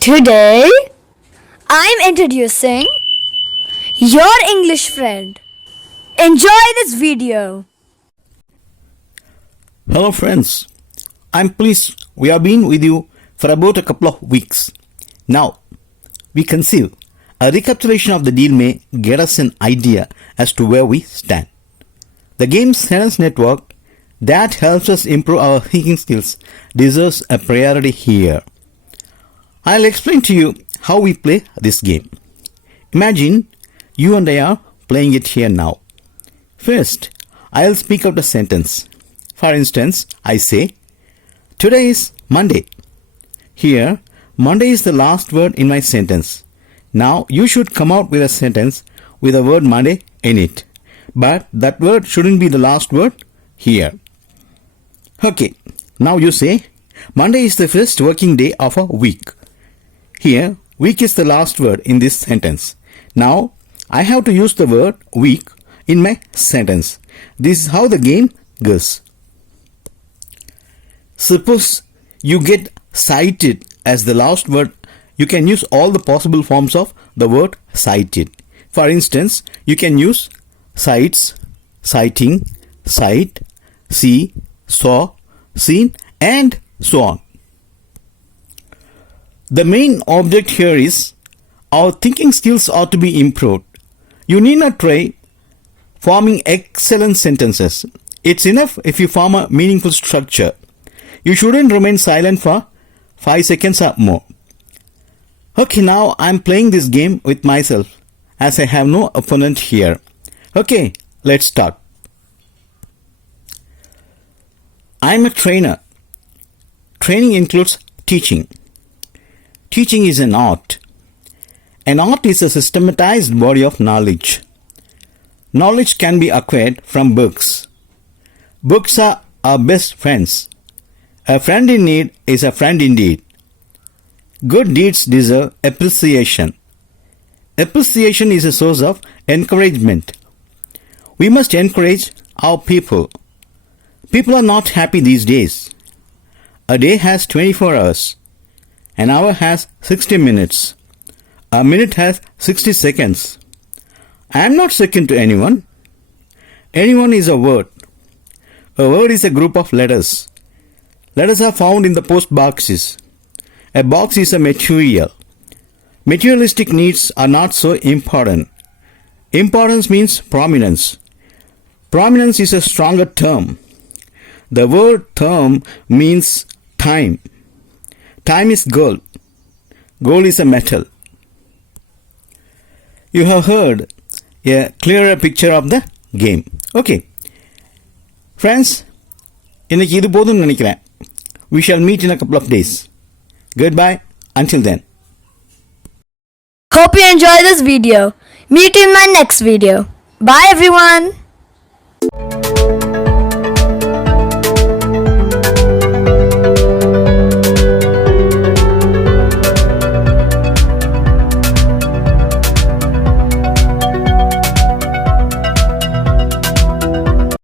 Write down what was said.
Today, I'm introducing your English friend. Enjoy this video. Hello friends, I'm pleased we have been with you for about a couple of weeks. Now, we conceive a recapitulation of the deal may get us an idea as to where we stand. The game sentence network that helps us improve our thinking skills deserves a priority here. I'll explain to you how we play this game. Imagine you and I are playing it here now. First, I'll speak out a sentence. For instance, I say, today is Monday. Here, Monday is the last word in my sentence. Now, you should come out with a sentence with the word Monday in it. But that word shouldn't be the last word here. Okay, now you say, Monday is the first working day of a week. Here, week is the last word in this sentence. Now, I have to use the word week in my sentence. This is how the game goes. Suppose you get cited as the last word. You can use all the possible forms of the word cited. For instance, you can use cites, citing, cite, see, saw, seen, and so on. The main object here is our thinking skills ought to be improved. You need not try forming excellent sentences. It's enough if you form a meaningful structure. You shouldn't remain silent for 5 seconds or more. Okay, now I'm playing this game with myself as I have no opponent here. Okay, let's start. I'm a trainer. Training includes teaching. Teaching is an art. An art is a systematized body of knowledge. Knowledge can be acquired from books. Books are our best friends. A friend in need is a friend indeed. Good deeds deserve appreciation. Appreciation is a source of encouragement. We must encourage our people. People are not happy these days. A day has 24 hours. An hour has 60 minutes. A minute has 60 seconds. I am not second to anyone. Anyone is a word. A word is a group of letters. Letters are found in the post boxes. A box is a material. Materialistic needs are not so important. Importance means prominence. Prominence is a stronger term. The word term means time. Time is gold. Gold is a metal. You have heard a clearer picture of the game. Okay. Friends, இன்னைக்கு இது போதும்னு நினைக்கிறேன். We shall meet in a couple of days. Goodbye. Until then. Hope you enjoy this video. Meet you in my next video. Bye everyone.